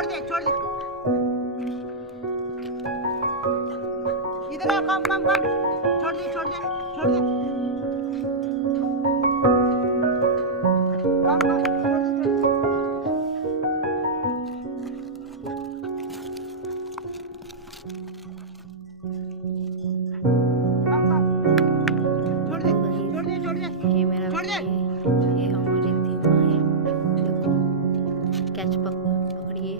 छोड़ दे छोड़ दे। इधर आ, कम कम कम। छोड़ दे छोड़ दे छोड़ दे। कम कम छोड़ दे छोड़ दे। कम कम छोड़ दे छोड़ दे छोड़ दे ये मेरा छोड़ दे। ये हमारी दीवार है। देखो कैच पकड़िए।